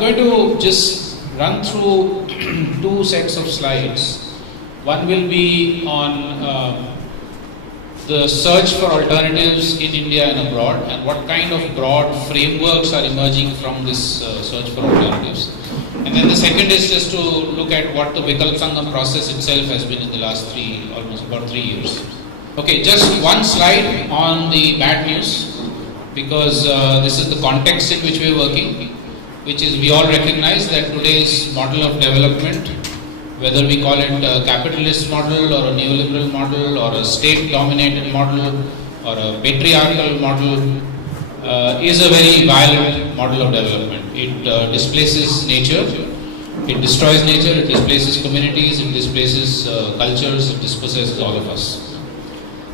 going to just run through two sets of slides. One will be on the search for alternatives in India and abroad, and what kind of broad frameworks are emerging from this search for alternatives. And then the second is just to look at what the Vikalp Sangam process itself has been in the last almost about 3 years. Okay, just one slide on the bad news, because this is the context in which we are working, which is we all recognize that today's model of development, whether we call it a capitalist model or a neoliberal model or a state-dominated model or a patriarchal model, is a very violent model of development. It displaces nature, it destroys nature, it displaces communities, it displaces cultures, it dispossesses all of us.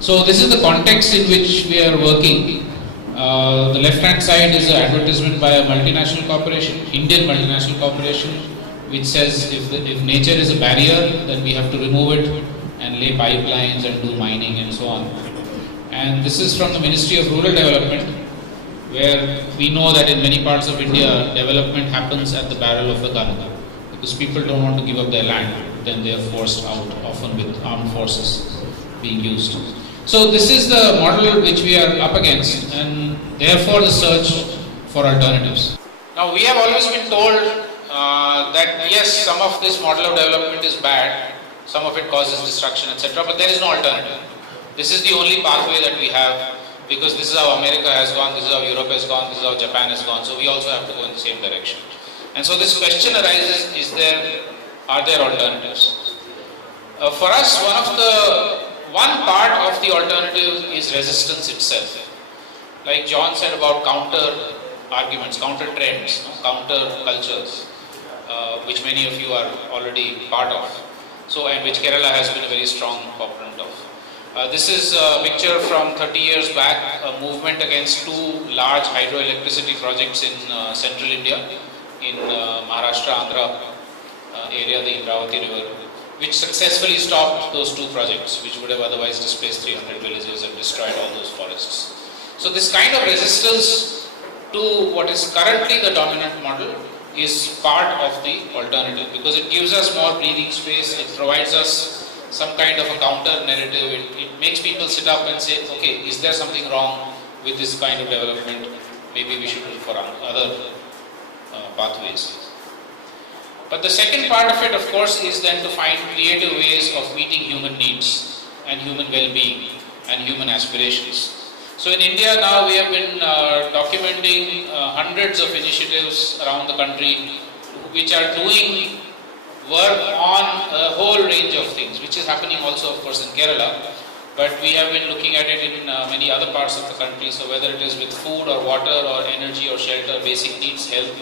So this is the context in which we are working. The left-hand side is an advertisement by a multinational corporation, Indian multinational corporation, which says if nature is a barrier, then we have to remove it and lay pipelines and do mining and so on. And this is from the Ministry of Rural Development, where we know that in many parts of India, development happens at the barrel of the gun, because people don't want to give up their land, then they are forced out, often with armed forces being used. So this is the model which we are up against, and therefore the search for alternatives. Now we have always been told that yes, some of this model of development is bad, some of it causes destruction, etc., but there is no alternative. This is the only pathway that we have, because this is how America has gone, this is how Europe has gone, this is how Japan has gone, so we also have to go in the same direction. And so this question arises, are there alternatives? For us, one part of the alternative is resistance itself. Like John said about counter arguments, counter trends, counter cultures, which many of you are already part of. So, and which Kerala has been a very strong component of. This is a picture from 30 years back, a movement against two large hydroelectricity projects in central India, in Maharashtra, Andhra area, the Indravati river, which successfully stopped those two projects, which would have otherwise displaced 300 villages and destroyed all those forests. So this kind of resistance to what is currently the dominant model is part of the alternative, because it gives us more breathing space, it provides us some kind of a counter narrative, it makes people sit up and say, okay, is there something wrong with this kind of development? Maybe we should look for other pathways. But the second part of it, of course, is then to find creative ways of meeting human needs and human well-being and human aspirations. So in India now we have been documenting hundreds of initiatives around the country which are doing work on a whole range of things, which is happening also, of course, in Kerala, but we have been looking at it in many other parts of the country. So whether it is with food or water or energy or shelter, basic needs, health,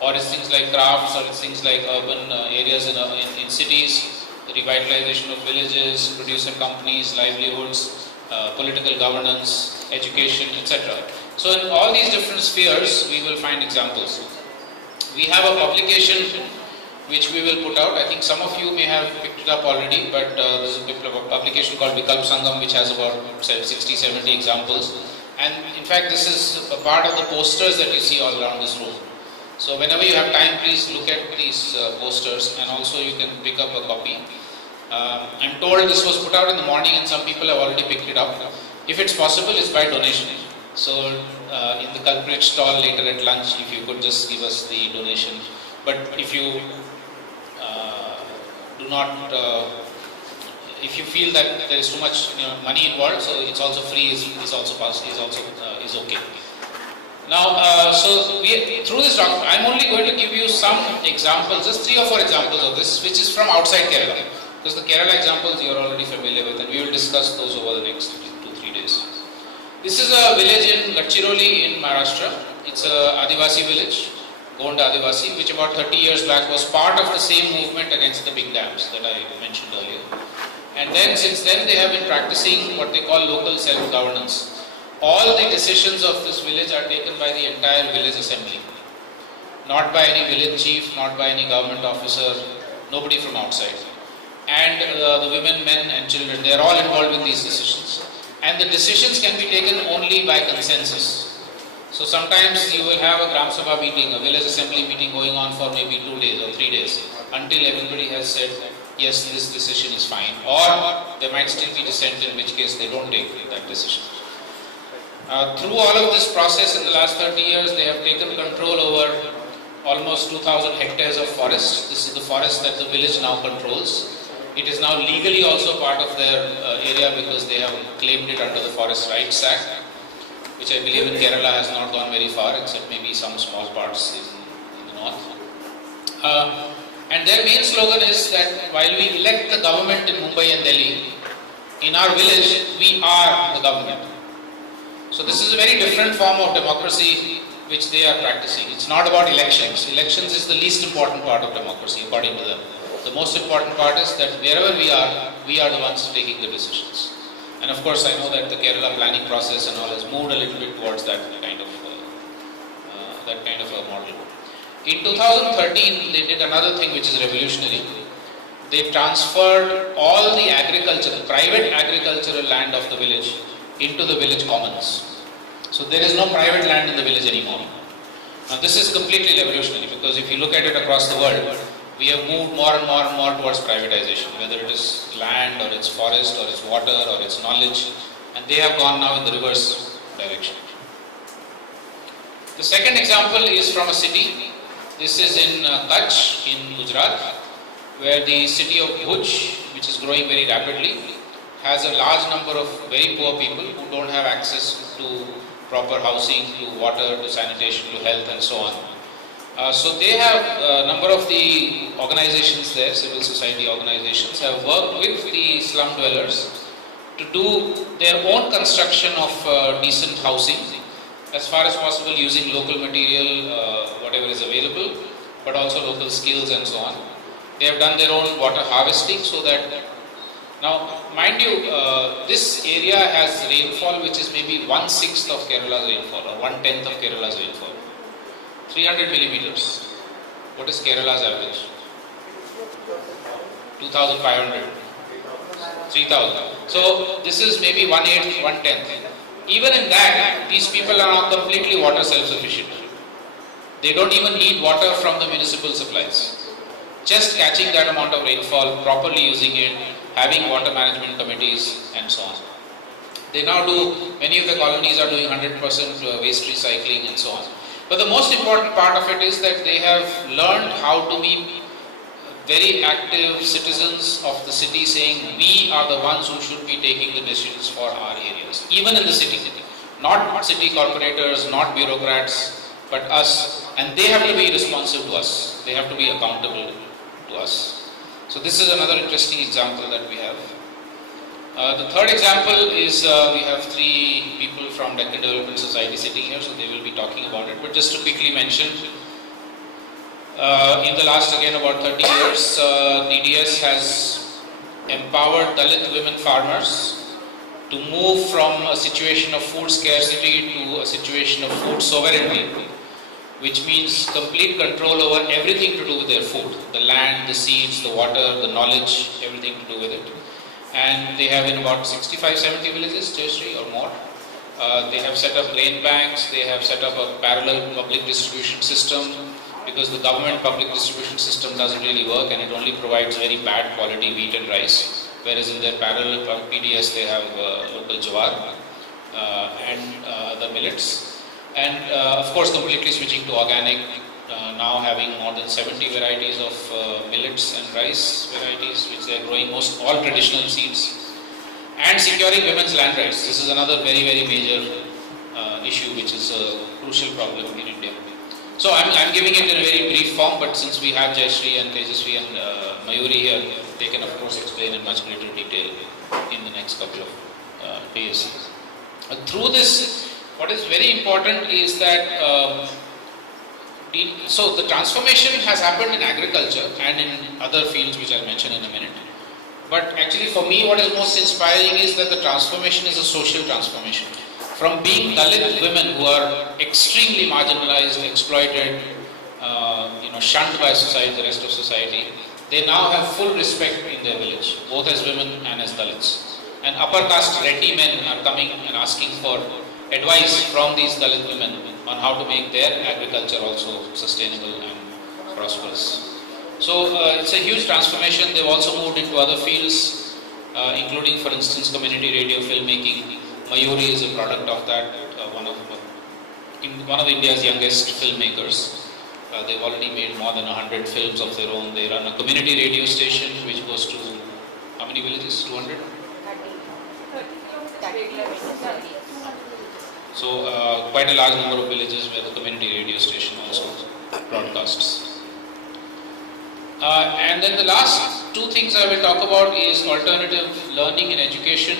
or it's things like crafts, or it's things like urban areas in cities, the revitalization of villages, producer companies, livelihoods, political governance, education, etc. So in all these different spheres, we will find examples. We have a publication which we will put out. I think some of you may have picked it up already, but this is a publication called Vikalp Sangam, which has about 60-70 examples. And in fact, this is a part of the posters that you see all around this room. So whenever you have time, please look at these posters, and also you can pick up a copy. I'm told this was put out in the morning and some people have already picked it up. If it's possible, it's by donation. So in the culprit stall later at lunch, if you could just give us the donation. But if you do not, if you feel that there is too much money involved, so it's also free, is okay. Now, so through this document, I'm only going to give you some examples, just 3 or 4 examples of this, which is from outside Kerala, because the Kerala examples you're already familiar with, and we will discuss those over the next 2-3 days. This is a village in Gadchiroli in Maharashtra. It's a Adivasi village, Gonda Adivasi, which about 30 years back was part of the same movement against the big dams that I mentioned earlier. And then since then they have been practicing what they call local self-governance. All the decisions of this village are taken by the entire village assembly. Not by any village chief, not by any government officer, nobody from outside. And the women, men and children, they are all involved in these decisions. And the decisions can be taken only by consensus. So sometimes you will have a Gram Sabha meeting, a village assembly meeting going on for maybe 2 days or 3 days until everybody has said, yes, this decision is fine. Or there might still be dissent, in which case they don't take that decision. Through all of this process in the last 30 years, they have taken control over almost 2,000 hectares of forest. This is the forest that the village now controls. It is now legally also part of their area because they have claimed it under the Forest Rights Act, which I believe in Kerala has not gone very far, except maybe some small parts in the north. And their main slogan is that while we elect the government in Mumbai and Delhi, in our village, we are the government. So this is a very different form of democracy which they are practicing. It's not about elections. Elections is the least important part of democracy, according to them. The most important part is that wherever we are the ones taking the decisions. And of course, I know that the Kerala planning process and all has moved a little bit towards that kind of a model. In 2013, they did another thing which is revolutionary. They transferred all the agriculture, the private agricultural land of the village into the village commons. So there is no private land in the village anymore. Now this is completely revolutionary because if you look at it across the world, we have moved more and more and more towards privatization, whether it is land or it's forest or it's water or it's knowledge, and they have gone now in the reverse direction. The second example is from a city. This is in Kutch in Gujarat, where the city of Bhuj, which is growing very rapidly, has a large number of very poor people who don't have access to proper housing, to water, to sanitation, to health and so on. So they have a number of the organizations there, civil society organizations, have worked with the slum dwellers to do their own construction of decent housing, as far as possible using local material, whatever is available, but also local skills and so on. They have done their own water harvesting so that, now mind you, this area has rainfall which is maybe 1/6 of Kerala's rainfall or 1/10 of Kerala's rainfall. 300 millimeters. What is Kerala's average? 2,500. 3,000. So this is maybe 1/8, 1/10. Even in that, these people are now completely water self-sufficient. They don't even need water from the municipal supplies. Just catching that amount of rainfall, properly using it, having water management committees and so on. They now do, many of the colonies are doing 100% waste recycling and so on. But the most important part of it is that they have learned how to be very active citizens of the city, saying we are the ones who should be taking the decisions for our areas, even in the city. Not city corporators, not bureaucrats, but us. And they have to be responsive to us. They have to be accountable to us. So this is another interesting example that we have. The third example is we have 3 people from Deccan Development Society sitting here, so they will be talking about it. But just to quickly mention, in the last again about 30 years, DDS has empowered Dalit women farmers to move from a situation of food scarcity to a situation of food sovereignty, which means complete control over everything to do with their food, the land, the seeds, the water, the knowledge, everything to do with it. And they have in about 65-70 villages, Jayashree, or more. They have set up grain banks, they have set up a parallel public distribution system, because the government public distribution system doesn't really work and it only provides very bad quality wheat and rice, whereas in their parallel PDS they have local jawar and other millets. And of course completely switching to organic, now having more than 70 varieties of millets and rice varieties which they are growing, most all traditional seeds, and securing women's land rights. This is another very major issue which is a crucial problem in India. So I'm giving it in a very brief form, but since we have Jayashree and Tejasvi and Mayuri here, they can of course explain in much greater detail in the next couple of days. Through this, what is very important is that so the transformation has happened in agriculture and in other fields which I'll mention in a minute. But actually for me what is most inspiring is that the transformation is a social transformation. From being Dalit women who are extremely marginalized, exploited, shunned by society, the rest of society, they now have full respect in their village, both as women and as Dalits. And upper caste Reddy men are coming and asking for advice from these Dalit women on how to make their agriculture also sustainable and prosperous. So it's a huge transformation. They've also moved into other fields, including, for instance, community radio filmmaking. Mayuri is a product of that, one of India's youngest filmmakers. They've already made more than 100 films of their own. They run a community radio station which goes to how many villages? 200? 30 kilometers. So quite a large number of villages where the community radio station also broadcasts. And then the last two things I will talk about is alternative learning and education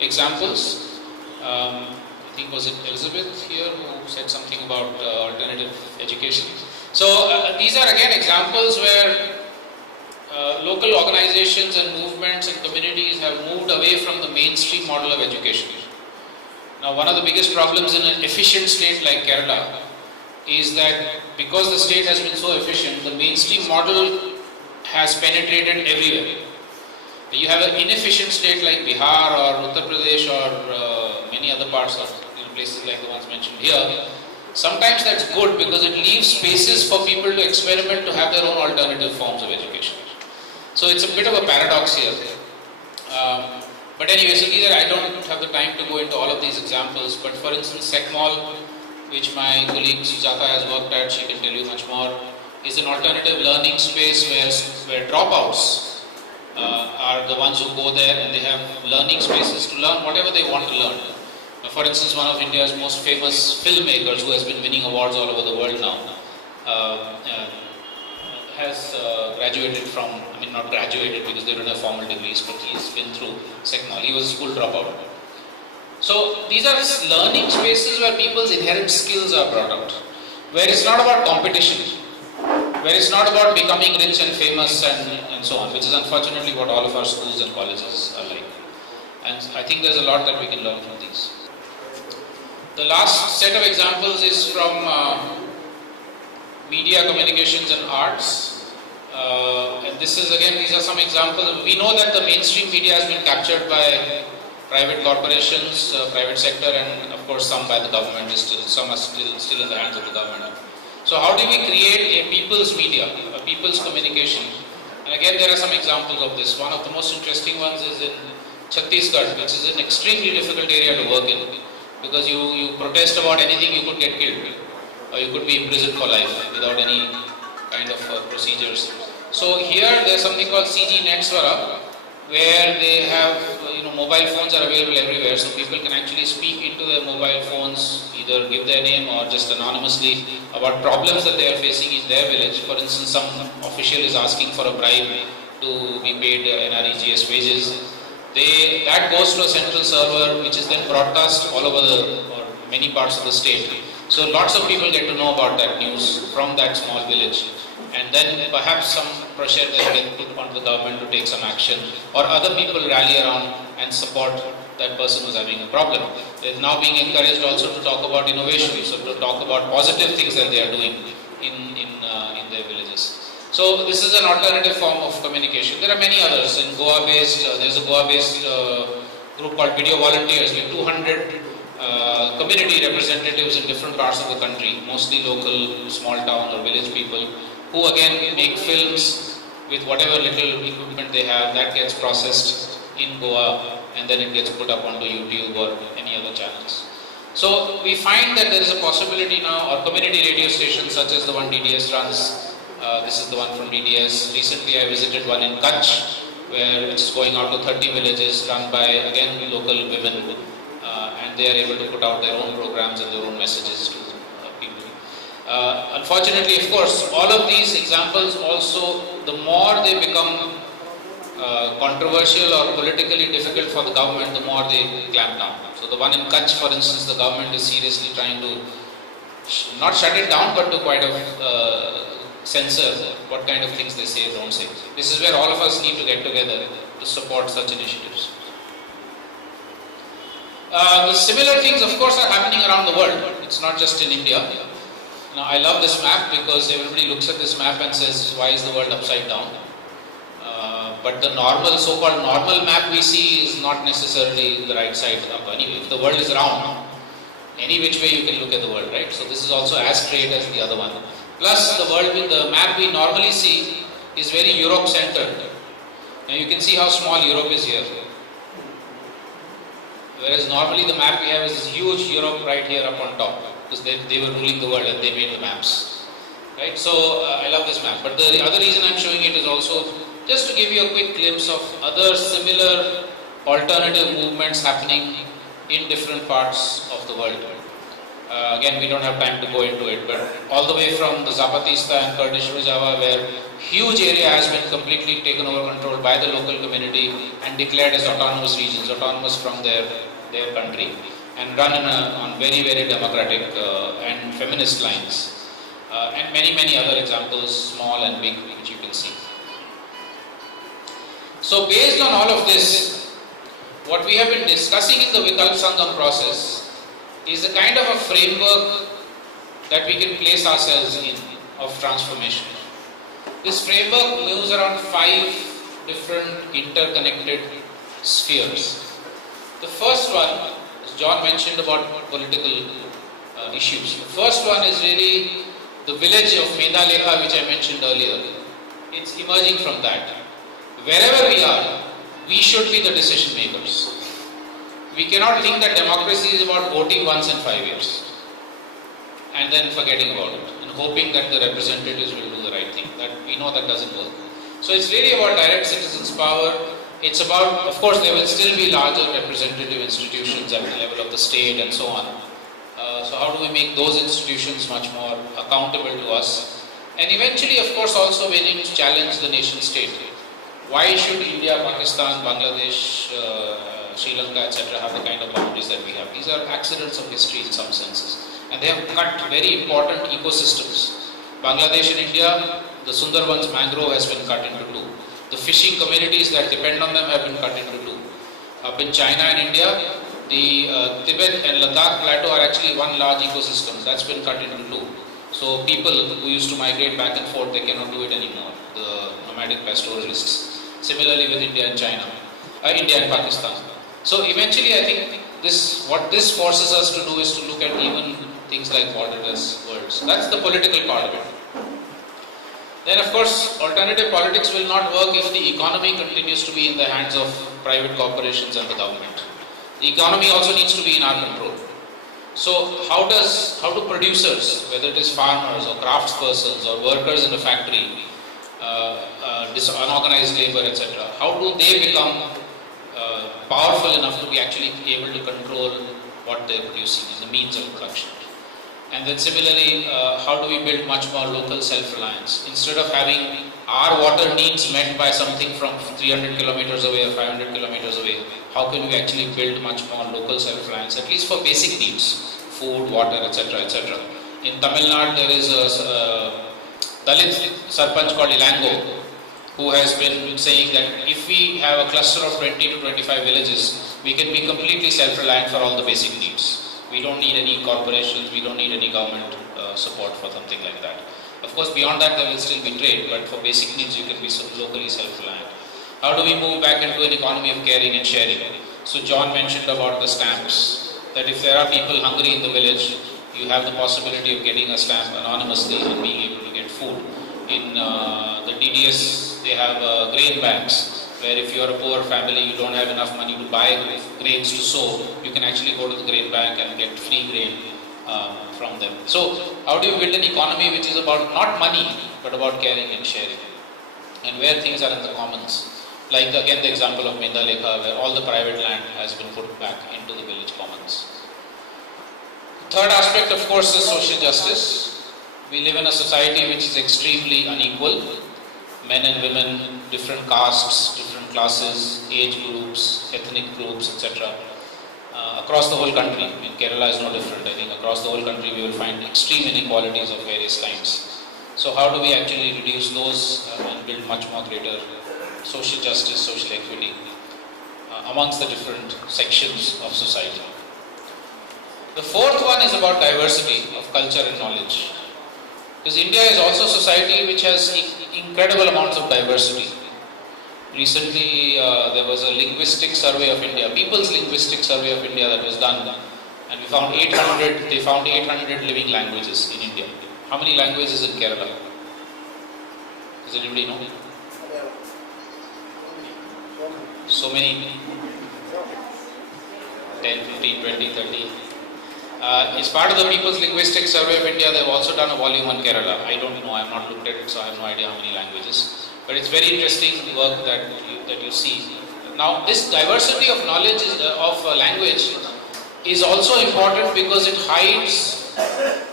examples. I think was it Elizabeth here who said something about alternative education. So these are again examples where local organizations and movements and communities have moved away from the mainstream model of education. Now, one of the biggest problems in an efficient state like Kerala is that because the state has been so efficient, the mainstream model has penetrated everywhere. You have an inefficient state like Bihar or Uttar Pradesh or many other parts of places like the ones mentioned here. Sometimes that's good because it leaves spaces for people to experiment, to have their own alternative forms of education. So it's a bit of a paradox here. But anyway, so either I don't have the time to go into all of these examples, but for instance, SecMol, which my colleague Sujata has worked at, she can tell you much more, is an alternative learning space where dropouts are the ones who go there and they have learning spaces to learn whatever they want to learn. For instance, one of India's most famous filmmakers who has been winning awards all over the world now has graduated from, I mean not graduated because they don't have formal degrees, but he's been through SecMol. He was a school dropout. So these are learning spaces where people's inherent skills are brought out, where it's not about competition, where it's not about becoming rich and famous and so on, which is unfortunately what all of our schools and colleges are like. And I think there's a lot that we can learn from these. The last set of examples is from media, communications and arts. And this is again, these are some examples. We know that the mainstream media has been captured by private corporations, private sector, and of course some by the government. Some are still in the hands of the government. So how do we create a people's media, a people's communication? And again, there are some examples of this. One of the most interesting ones is in Chhattisgarh, which is an extremely difficult area to work in, because you protest about anything, you could get killed, or you could be imprisoned for life without any kind of procedures. So here there's something called CG Netswara, where they have, mobile phones are available everywhere, so people can actually speak into their mobile phones, either give their name or just anonymously about problems that they are facing in their village. For instance, some official is asking for a bribe to be paid NREGS wages. That goes to a central server, which is then broadcast all over or many parts of the state. So lots of people get to know about that news from that small village. And then perhaps some pressure then get put onto the government to take some action, or other people rally around and support that person who's having a problem. They're now being encouraged also to talk about innovation, so to talk about positive things that they are doing in their villages. So this is an alternative form of communication. There are many others. In Goa-based, there's a Goa-based group called Video Volunteers with 200 community representatives in different parts of the country, mostly local, small town or village people, who again make films with whatever little equipment they have. That gets processed in Goa and then it gets put up onto YouTube or any other channels. So we find that there is a possibility now, or community radio stations such as the one DDS runs. This is the one from DDS. Recently I visited one in Kutch, which is going out to 30 villages, run by again local women, and they are able to put out their own programs and their own messages to people. Unfortunately, of course, all of these examples also, the more they become controversial or politically difficult for the government, the more they clamp down. So the one in Kutch, for instance, the government is seriously trying to not shut it down, but to quite censor what kind of things they say or don't say. This is where all of us need to get together to support such initiatives. The similar things, of course, are happening around the world. It's not just in India. Now, I love this map because everybody looks at this map and says, why is the world upside down? But the normal, so-called normal map we see is not necessarily the right side up. Anyway, if the world is round, Any which way you can look at the world, right? So this is also as straight as the other one. Plus the world with the map we normally see is very Europe centered. Now you can see how small Europe is here. Whereas normally the map we have is this huge Europe right here up on top, because they were ruling the world and they made the maps. Right? So I love this map. But the other reason I'm showing it is also just to give you a quick glimpse of other similar alternative movements happening in different parts of the world. Again, we don't have time to go into it, but all the way from the Zapatista and Kurdish Rojava, where huge area has been completely taken over, controlled by the local community and declared as autonomous regions, autonomous from their country, and run on very, very democratic and feminist lines. And many, many other examples, small and big, which you can see. So based on all of this, what we have been discussing in the Vikalp Sangam process is a kind of a framework that we can place ourselves in of transformation. This framework moves around 5 different interconnected spheres. The first one, as John mentioned about political issues. The first one is really the village of Mendalekha, which I mentioned earlier. It's emerging from that. Wherever we are, we should be the decision makers. We cannot think that democracy is about voting once in 5 years and then forgetting about it and hoping that the representatives will do the right thing. That we know that doesn't work. So it's really about direct citizens' power. It's about, of course, there will still be larger representative institutions at the level of the state and so on. So how do we make those institutions much more accountable to us? And eventually, of course, also we need to challenge the nation state. Why should India, Pakistan, Bangladesh, Sri Lanka, etc. have the kind of boundaries that we have? These are accidents of history in some senses. And they have cut very important ecosystems. Bangladesh and India, the Sundarbans mangrove has been cut into 2. The fishing communities that depend on them have been cut into 2. Up in China and India, the Tibet and Ladakh plateau are actually one large ecosystem. That's been cut into 2. So people who used to migrate back and forth, they cannot do it anymore. The nomadic pastoralists. Similarly with India and China, India and Pakistan. So eventually I think what this forces us to do is to look at even things like borderless worlds. That's the political part of it. Then of course alternative politics will not work if the economy continues to be in the hands of private corporations and the government. The economy also needs to be in our control. So how do producers, whether it is farmers or craftspersons or workers in a factory, unorganized labor, etc., how do they become powerful enough to be actually able to control what they're producing as a means of production? And then similarly, how do we build much more local self-reliance? Instead of having our water needs met by something from 300 kilometers away or 500 kilometers away, how can we actually build much more local self-reliance, at least for basic needs, food, water, etc., etc. In Tamil Nadu, there is a Dalit Sarpanch called Ilango, who has been saying that if we have a cluster of 20 to 25 villages, we can be completely self-reliant for all the basic needs. We don't need any corporations, we don't need any government support for something like that. Of course, beyond that there will still be trade, but for basic needs you can be locally self-reliant. How do we move back into an economy of caring and sharing? So John mentioned about the stamps, that if there are people hungry in the village, you have the possibility of getting a stamp anonymously and being able to get food. In the DDS, they have grain banks, where if you are a poor family, you don't have enough money to buy grains to sow, you can actually go to the grain bank and get free grain from them. So how do you build an economy which is about not money, but about caring and sharing, and where things are in the commons? Like again the example of Mendalekha, where all the private land has been put back into the village commons. Third aspect, of course, is social justice. We live in a society which is extremely unequal. Men and women, different castes, different classes, age groups, ethnic groups, etc. Across the whole country. I mean, Kerala is no different. I think across the whole country we will find extreme inequalities of various kinds. So how do we actually reduce those and build much more greater social justice, social equity amongst the different sections of society? The fourth one is about diversity of culture and knowledge. Because India is also a society which has incredible amounts of diversity. Recently there was a linguistic survey of India, People's Linguistic Survey of India that was done, And we found 800, they found 800 living languages in India. How many languages in Kerala? Does anybody know? So many. 10, 15, 20, 30. It's part of the People's Linguistic Survey of India. They've also done a volume on Kerala. I don't know, I have not looked at it, so I have no idea how many languages. But it's very interesting work that you see. Now, this diversity of knowledge of language is also important because it hides,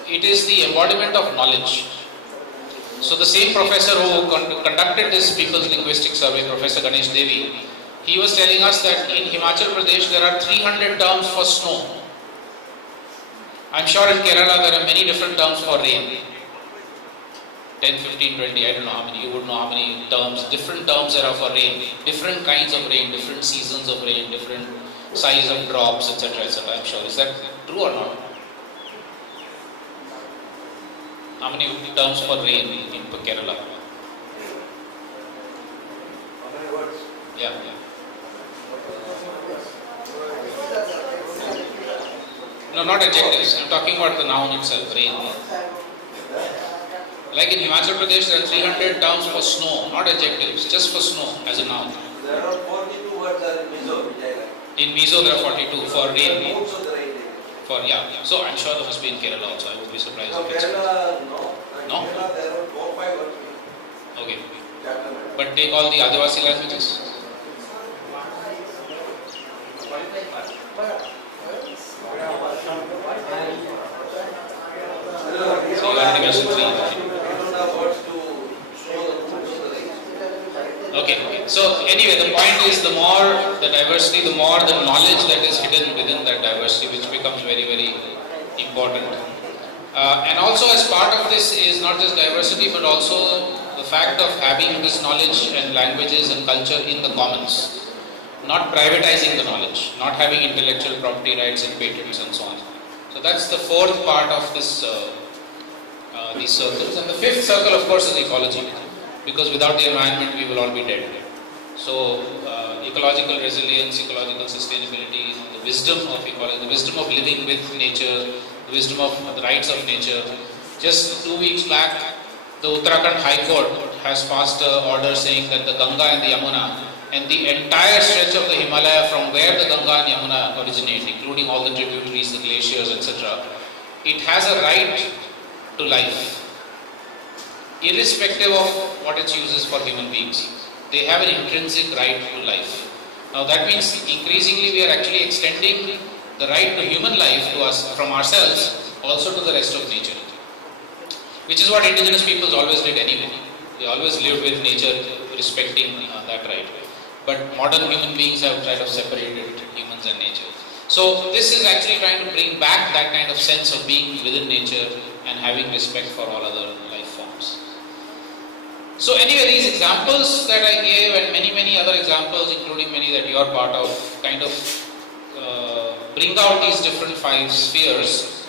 it is the embodiment of knowledge. So the same professor who conducted this People's Linguistic Survey, Professor Ganesh Devi, he was telling us that in Himachal Pradesh there are 300 terms for snow. I'm sure in Kerala there are many different terms for rain. 10, 15, 20, I don't know how many, you would know how many terms, different terms there are for rain, different kinds of rain, different seasons of rain, different size of drops, etc., etc. I'm sure. Is that true or not? How many terms for rain in Kerala? Yeah. No, not adjectives. I'm talking about the noun itself, rain. Like in Himachal Pradesh, there are 300 terms for snow, not adjectives, just for snow as a noun. There are 42 words in Mizo. In Mizo, there are 42 for rain. For so I'm sure there must be in Kerala also. I would be surprised if it's Kerala, no. No? Kerala, there are 4 5 words. Okay. But take all the Adivasi languages. So you already mentioned 3. Okay. So anyway, the point is, the more the diversity, the more the knowledge that is hidden within that diversity, which becomes very, very important. And also, as part of this is not just diversity, but also the fact of having this knowledge and languages and culture in the commons, not privatizing the knowledge, not having intellectual property rights and patents and so on. So that's the fourth part of this these circles. And the fifth circle, of course, is ecology, because without the environment we will all be dead. So ecological resilience, ecological sustainability, the wisdom of ecology, the wisdom of living with nature, the wisdom of the rights of nature. Just 2 weeks back, the Uttarakhand High Court has passed an order saying that the Ganga and the Yamuna and the entire stretch of the Himalaya from where the Ganga and Yamuna originate, including all the tributaries, the glaciers, etc., it has a right to life, irrespective of what its uses for human beings. They have an intrinsic right to life. Now that means increasingly we are actually extending the right to human life to us, from ourselves, also to the rest of nature, which is what indigenous peoples always did anyway. They always lived with nature, respecting that right. But modern human beings have tried to separate humans and nature. So this is actually trying to bring back that kind of sense of being within nature and having respect for all other life forms. So anyway, these examples that I gave and many, many other examples, including many that you are part of, kind of bring out these different 5 spheres.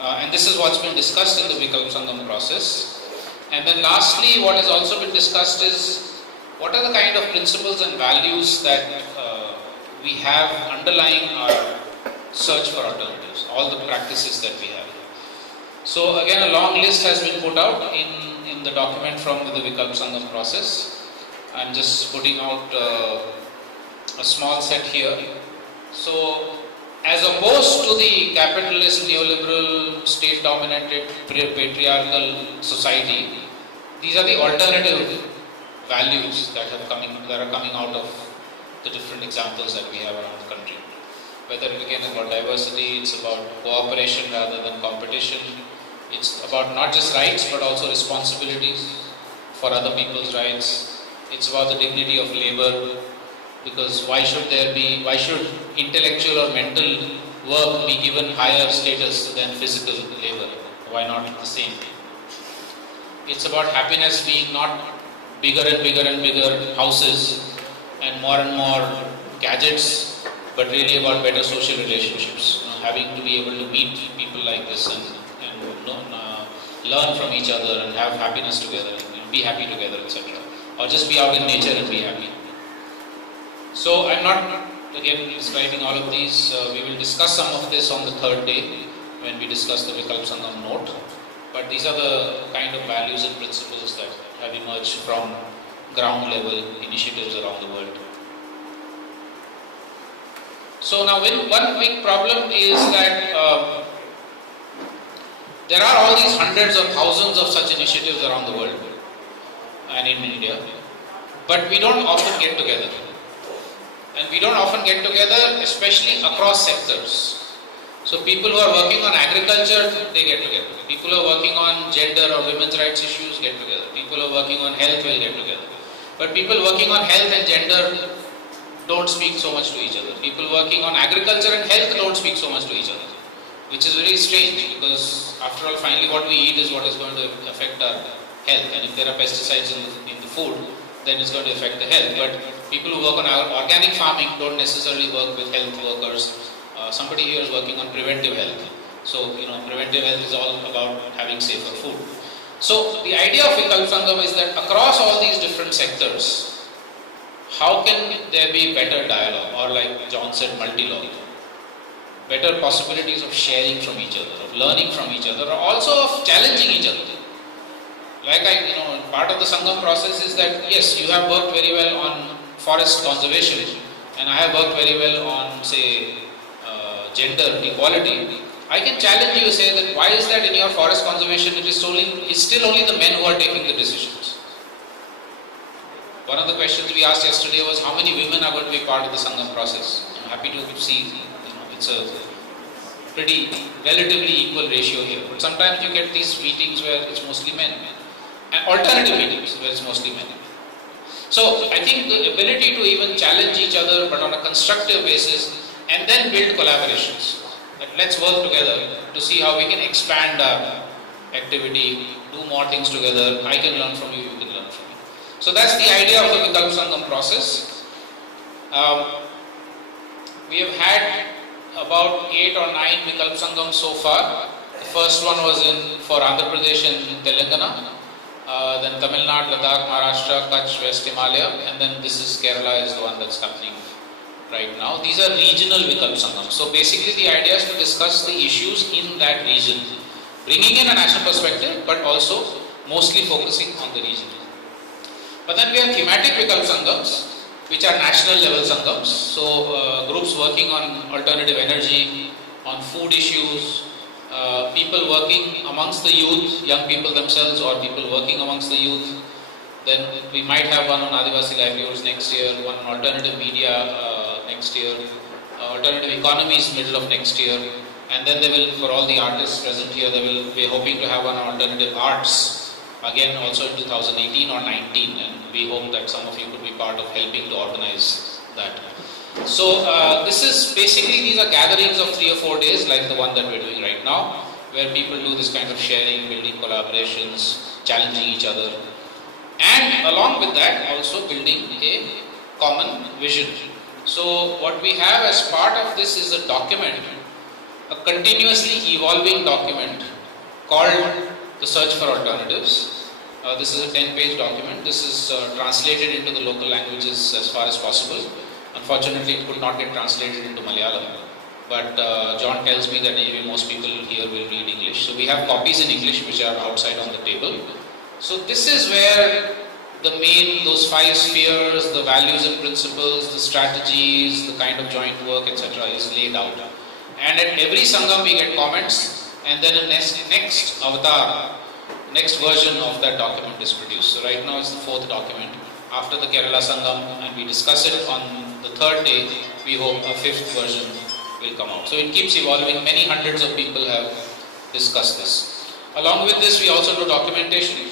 And this is what's been discussed in the Vikalp Sangam process. And then lastly, what has also been discussed is what are the kind of principles and values that we have underlying our search for alternatives, all the practices that we have. So again, a long list has been put out in the document from the Vikalp Sangam process. I'm just putting out a small set here. So as opposed to the capitalist, neoliberal, state-dominated, patriarchal society, these are the alternative values that are coming out of the different examples that we have around the country. Whether it again is about diversity, it's about cooperation rather than competition. It's about not just rights but also responsibilities for other people's rights. It's about the dignity of labor, because why should intellectual or mental work be given higher status than physical labor? Why not the same? It's about happiness being not bigger and bigger and bigger houses and more gadgets, but really about better social relationships. Having to be able to meet people like this and learn from each other and have happiness together and be happy together, etc. Or just be out in nature and be happy. So I'm not again describing all of these. We will discuss some of this on the third day when we discuss the Vikalp Sangam note. But these are the kind of values and principles that have emerged from ground level initiatives around the world. So now one big problem is that there are all these hundreds or thousands of such initiatives around the world and in India, but we don't often get together. And we don't often get together, especially across sectors. So people who are working on agriculture, they get together. People who are working on gender or women's rights issues get together. People who are working on health will get together. But people working on health and gender don't speak so much to each other. People working on agriculture and health don't speak so much to each other, which is very strange because after all, finally what we eat is what is going to affect our health. And if there are pesticides in the food, then it's going to affect the health. But people who work on organic farming don't necessarily work with health workers. Somebody here is working on preventive health. So, preventive health is all about having safer food. So, the idea of Vikalp Sangam is that across all these different sectors, how can there be better dialogue, or like John said, multi-log? Better possibilities of sharing from each other, of learning from each other, or also of challenging each other. Like part of the Sangam process is that, yes, you have worked very well on forest conservation, and I have worked very well on, say, gender equality. I can challenge you, say that why is that in your forest conservation it's still only the men who are taking the decisions. One of the questions we asked yesterday was how many women are going to be part of the Sangam process. I'm happy to see, it's a pretty relatively equal ratio here. But sometimes you get these meetings where it's mostly men, and alternative meetings where it's mostly men. So I think the ability to even challenge each other but on a constructive basis and then build collaborations. That let's work together to see how we can expand our activity, do more things together. I can learn from you, you can learn from me. So that's the idea of the Vikalp Sangam process. We have had about 8 or 9 Vikalp Sangam so far. The first one was for Andhra Pradesh and Telangana. Then Tamil Nadu, Ladakh, Maharashtra, Kutch, West Himalaya, and then this is Kerala is the one that's happening right now. These are regional Vikalp Sangam. So basically the idea is to discuss the issues in that region, bringing in a national perspective, but also mostly focusing on the region. But then we have thematic Vikalp Sangams, which are national level Sangams. So groups working on alternative energy, on food issues, people working amongst the youth, young people themselves or people working amongst the youth. Then we might have one on Adivasi livelihoods next year, one on alternative media next year, alternative economies middle of next year, and then they will, for all the artists present here, they will be hoping to have one on alternative arts again also in 2018 or 19, and we hope that some of you could be part of helping to organize that. So this is basically, these are gatherings of 3 or 4 days like the one that we're doing right now, where people do this kind of sharing, building collaborations, challenging each other, and along with that also building a common vision. So what we have as part of this is a document, a continuously evolving document called The Search for Alternatives. This is a 10-page document. This is translated into the local languages as far as possible. Unfortunately, it could not get translated into Malayalam. But John tells me that maybe most people here will read English. So we have copies in English which are outside on the table. So this is where those 5 spheres, the values and principles, the strategies, the kind of joint work, etc. is laid out. And at every Sangam we get comments, and then a next avatar, next version of that document is produced. So right now it's the 4th document. After the Kerala Sangam, and we discuss it on the 3rd day, we hope a 5th version will come out. So it keeps evolving. Many hundreds of people have discussed this. Along with this, we also do documentation.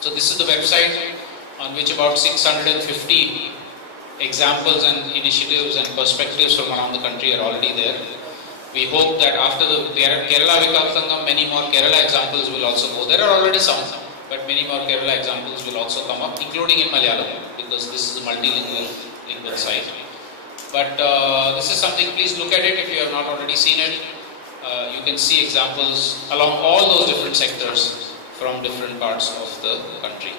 So this is the website on which about 650 examples and initiatives and perspectives from around the country are already there. We hope that after the Kerala Vikalp Sangam, many more Kerala examples will also go. There are already some, but many more Kerala examples will also come up, including in Malayalam, because this is a multilingual site. But this is something, please look at it if you have not already seen it. You can see examples along all those different sectors from different parts of the country.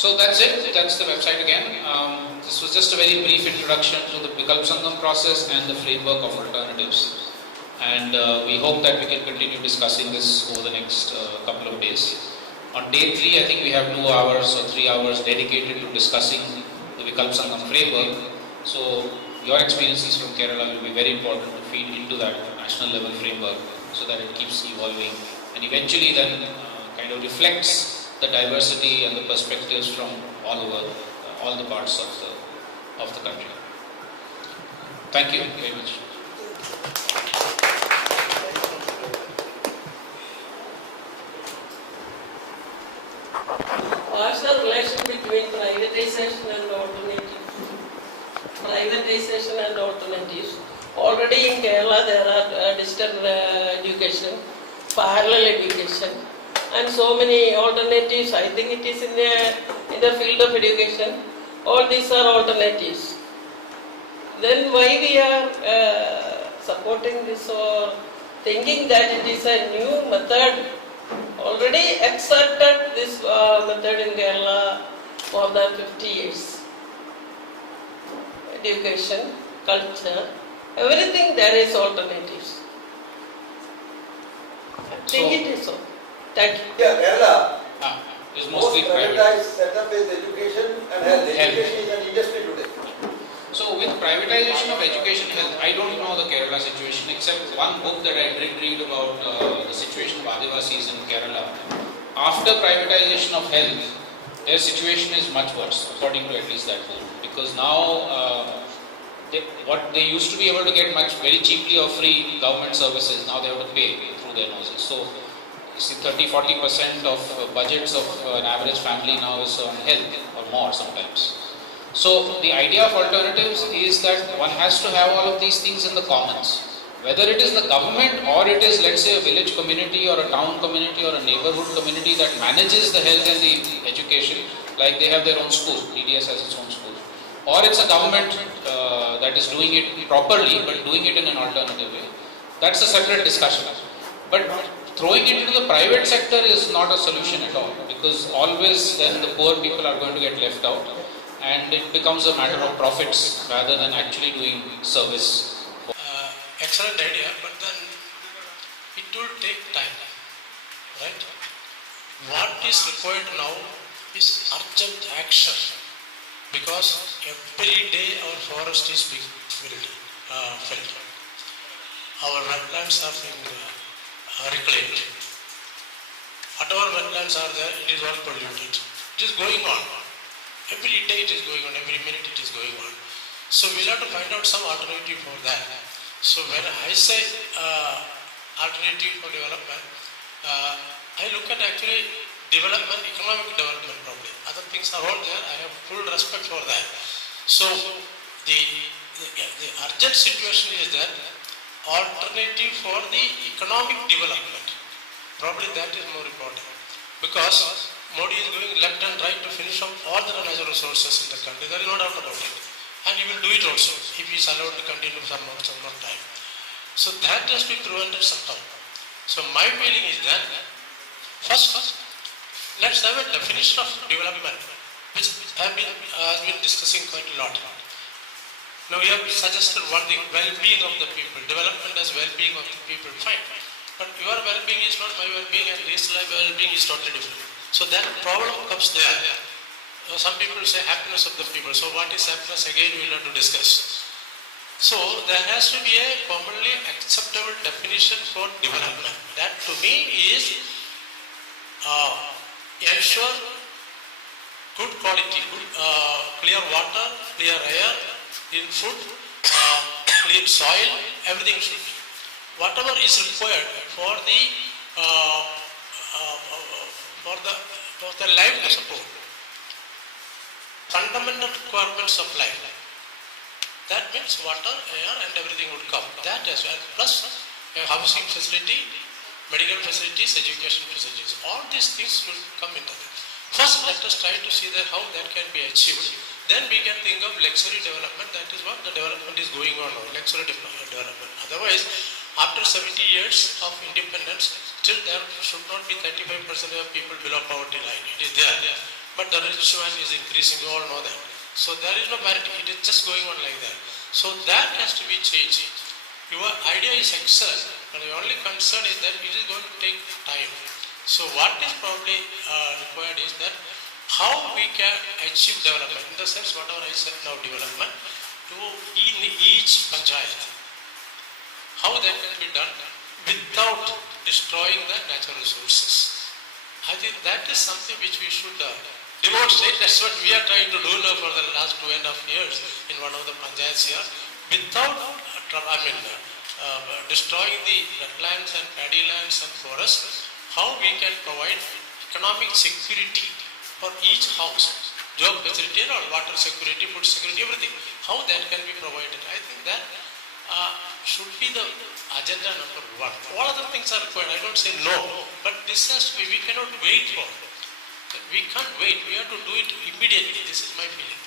So that's it. That's the website again. This was just a very brief introduction to the Vikalp Sangam process and the framework of alternatives. And we hope that we can continue discussing this over the next couple of days. On day 3, I think we have 2 hours or 3 hours dedicated to discussing the Vikalp Sangam framework. So your experiences from Kerala will be very important to feed into that national level framework so that it keeps evolving and eventually then kind of reflects the diversity and the perspectives from all over, all the parts of the country. Thank you very much. What's the relation between privatization and alternatives? Privatization and alternatives. Already in Kerala there are digital education, parallel education, and so many alternatives. I think it is in the field of education. All these are alternatives. Then why we are supporting this or thinking that it is a new method? Already accepted this method in Kerala more than 50 years. Education, culture, everything there is alternatives. I think it is so. Thank you. Yeah, Kerala, Is most mostly private. privatized setup is education and health. Education is an industry today. So with privatization of education health, I don't know the Kerala situation except one book that I did read about the situation of Adivasis in Kerala. After privatization of health, their situation is much worse, according to at least that book. Because now, what they used to be able to get very cheaply or free government services, now they have to pay through their noses. So, you see 30-40% of budgets of an average family now is on health or more sometimes. So the idea of alternatives is that one has to have all of these things in the commons. Whether it is the government or it is, let's say, a village community or a town community or a neighborhood community that manages the health and the education, like they have their own school, DDS has its own school. Or it's a government that is doing it properly but doing it in an alternative way. That's a separate discussion. But throwing it into the private sector is not a solution at all, because always then the poor people are going to get left out and it becomes a matter of profits rather than actually doing service. Excellent idea, but then it will take time, right? What is required now is urgent action, because every day our forest is being felled. Our wetlands are being reclaimed. Whatever wetlands are there, it is all polluted. It is going on. Every day it is going on, every minute it is going on. So we'll have to find out some alternative for that. So when I say alternative for development, I look at actually development, economic development probably. Other things are all there, I have full respect for that. So the urgent situation is that alternative for the economic development. Probably that is more important. Because Modi is going left and right to finish up all the natural resources in the country. There is no doubt about it. And he will do it also if he is allowed to continue some more time. So that has to be prevented somehow. So my feeling is that first let's have a definition of development, which has been discussing quite a lot. Now we have suggested one thing, well-being of the people. Development as well-being of the people, fine. But your well-being is not my well-being and his well-being is totally different. So that problem comes there. Some people say happiness of the people. So what is happiness? Again we will have to discuss. So there has to be a commonly acceptable definition for development. That to me is ensure good quality, clear water, clear air, clean food, clean soil, everything should be. Whatever is required for the life to support. Fundamental requirements of life. That means water, air and everything would come. That as well. Plus a housing facility, medical facilities, education facilities. All these things will come into that. First let us try to see that how that can be achieved. Then we can think of luxury development. That is what the development is going on now. Luxury development. Otherwise, after 70 years of independence, still there should not be 35% of people below poverty line. It is there. but the rich one is increasing, you all know that. So there is no parity, it is just going on like that. So that has to be changed. Your idea is excellent, but the only concern is that it is going to take time. So what is probably required is that how we can achieve development, in the sense whatever I said now, development, to in each panchayat. How that can be done without destroying the natural resources. I think that is something which we should demonstrate. That's what we are trying to do now for the last 2.5 years in one of the panchayats here, without destroying the wetlands and paddy lands and forests. How we can provide economic security for each house, job facility or water security, food security, everything. How that can be provided. I think that should be the agenda number one. All other things are required. I don't say no, but this has to be, we cannot wait for it. We can't wait. We have to do it immediately. This is my feeling.